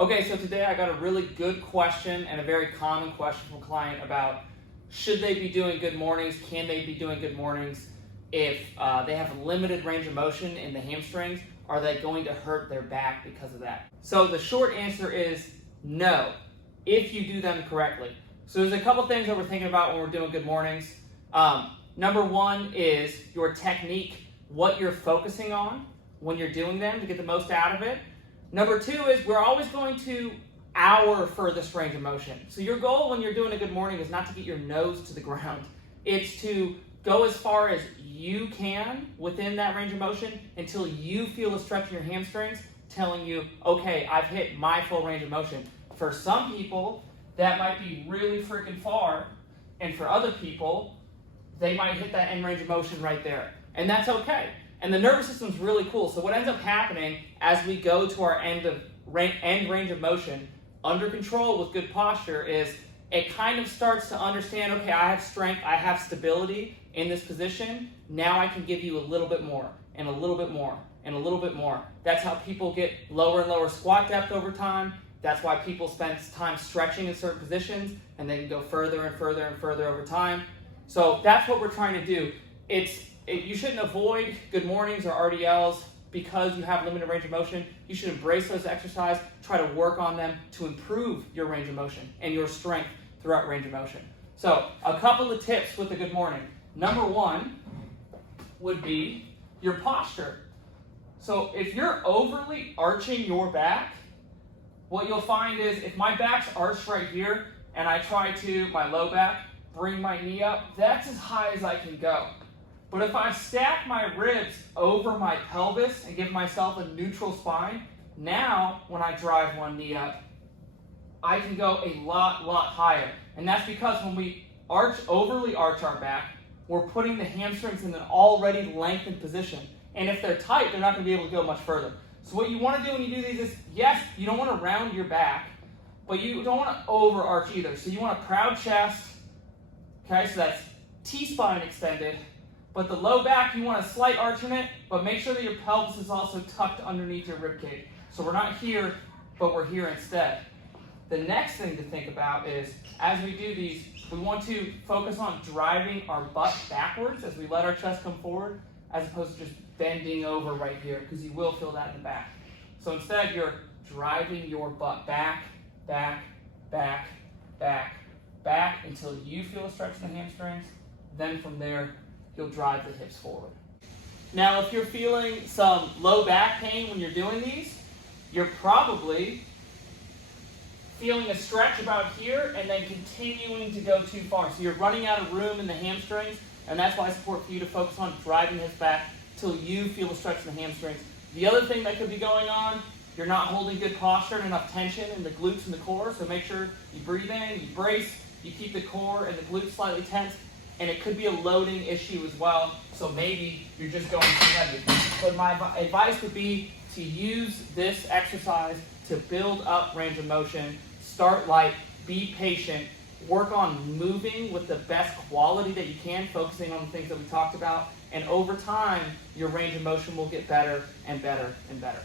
Okay, so today I got a really good question and a very common question from a client about should they be doing good mornings, can they be doing good mornings if they have a limited range of motion in the hamstrings, are they going to hurt their back because of that? So the short answer is no, if you do them correctly. So there's a couple things that we're thinking about when we're doing good mornings. Number one is your technique, what you're focusing on when you're doing them to get the most out of it. Number two is we're always going to our furthest range of motion. So your goal when you're doing a good morning is not to get your nose to the ground. It's to go as far as you can within that range of motion until you feel a stretch in your hamstrings telling you, okay, I've hit my full range of motion. For some people, that might be really freaking far, and for other people, they might hit that end range of motion right there. And that's okay. And the nervous system's really cool. So what ends up happening as we go to our end range of motion under control with good posture is it kind of starts to understand, okay, I have strength, I have stability in this position. Now I can give you a little bit more and a little bit more and a little bit more. That's how people get lower and lower squat depth over time. That's why people spend time stretching in certain positions and they can go further and further and further over time. So that's what we're trying to do. You shouldn't avoid good mornings or RDLs because you have limited range of motion. You should embrace those exercises, try to work on them to improve your range of motion and your strength throughout range of motion. So a couple of tips with a good morning. Number one would be your posture. So if you're overly arching your back, what you'll find is if my back's arched right here and I try to, my low back, bring my knee up, that's as high as I can go. But if I stack my ribs over my pelvis and give myself a neutral spine, now when I drive one knee up, I can go a lot higher. And that's because when we overly arch our back, we're putting the hamstrings in an already lengthened position. And if they're tight, they're not going to be able to go much further. So what you want to do when you do these is, yes, you don't want to round your back, but you don't want to overarch either. So you want a proud chest, okay, so that's T-spine extended, but the low back, you want a slight arch in it, but make sure that your pelvis is also tucked underneath your rib cage. So we're not here, but we're here instead. The next thing to think about is, as we do these, we want to focus on driving our butt backwards as we let our chest come forward, as opposed to just bending over right here, because you will feel that in the back. So instead, you're driving your butt back, back, back, back, back, until you feel a stretch in the hamstrings. Then from there, you'll drive the hips forward. Now, if you're feeling some low back pain when you're doing these, you're probably feeling a stretch about here and then continuing to go too far. So you're running out of room in the hamstrings, and that's why I support for you to focus on driving the hips back till you feel a stretch in the hamstrings. The other thing that could be going on, you're not holding good posture and enough tension in the glutes and the core, so make sure you breathe in, you brace, you keep the core and the glutes slightly tense, and it could be a loading issue as well, so maybe you're just going too heavy. But my advice would be to use this exercise to build up range of motion. Start light, be patient, work on moving with the best quality that you can, focusing on the things that we talked about, and over time, your range of motion will get better and better and better.